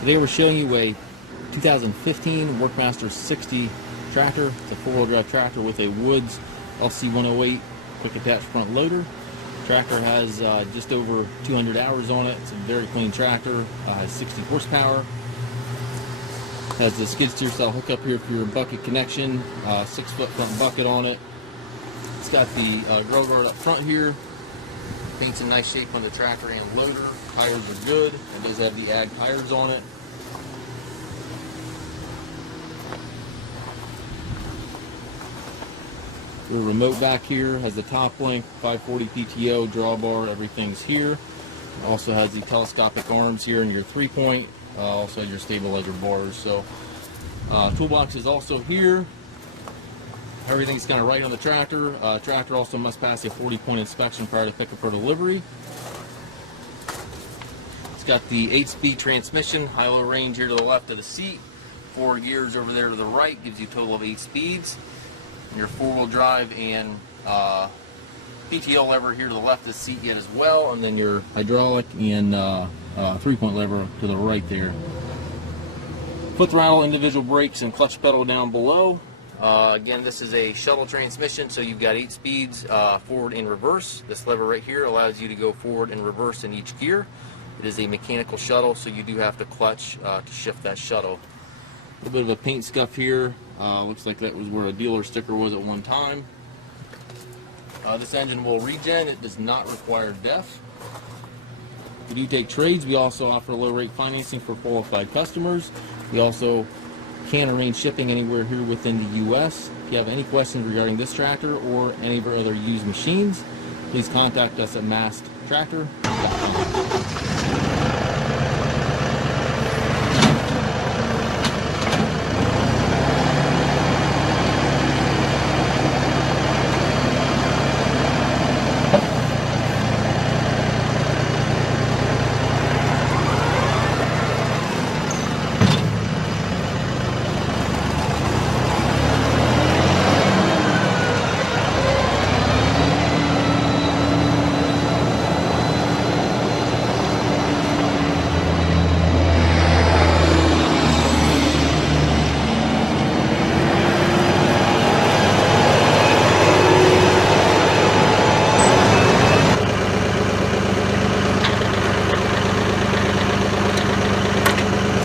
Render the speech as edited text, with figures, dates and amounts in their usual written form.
Today we're showing you a 2015 Workmaster 60 tractor. It's a four-wheel drive tractor with a Woods LC108 quick attach front loader. Tractor has just over 200 hours on it. It's a very clean tractor. Has 60 horsepower. Has the skid steer style hookup here for your bucket connection. 6-foot front bucket on it. It's got the grill guard up front here. Paint's in nice shape on the tractor and loader. Tires are good. It does have the ag tires on it. The remote back here has the top link, 540 PTO, drawbar, everything's here. Also has the telescopic arms here and your 3-point, also your stabilizer bars. So Toolbox is also here. Everything's kind of right on the tractor. Tractor also must pass a 40-point inspection prior to pickup for delivery. It's got the 8-speed transmission, high-low range here to the left of the seat. 4 gears over there to the right gives you a total of 8 speeds. Your 4-wheel drive and PTO lever here to the left of the seat yet as well, and then your hydraulic and 3-point lever to the right there. Foot throttle, individual brakes, and clutch pedal down below. Again, this is a shuttle transmission, so you've got 8 speeds forward and reverse. This lever right here allows you to go forward and reverse in each gear. It is a mechanical shuttle, so you do have to clutch to shift that shuttle. A little bit of a paint scuff here. Looks like that was where a dealer sticker was at one time. This engine will regen. It does not require DEF. We do take trades. We also offer low rate financing for qualified customers. We also can arrange shipping anywhere here within the U.S. If you have any questions regarding this tractor or any of our other used machines, please contact us at maskedtractor.com.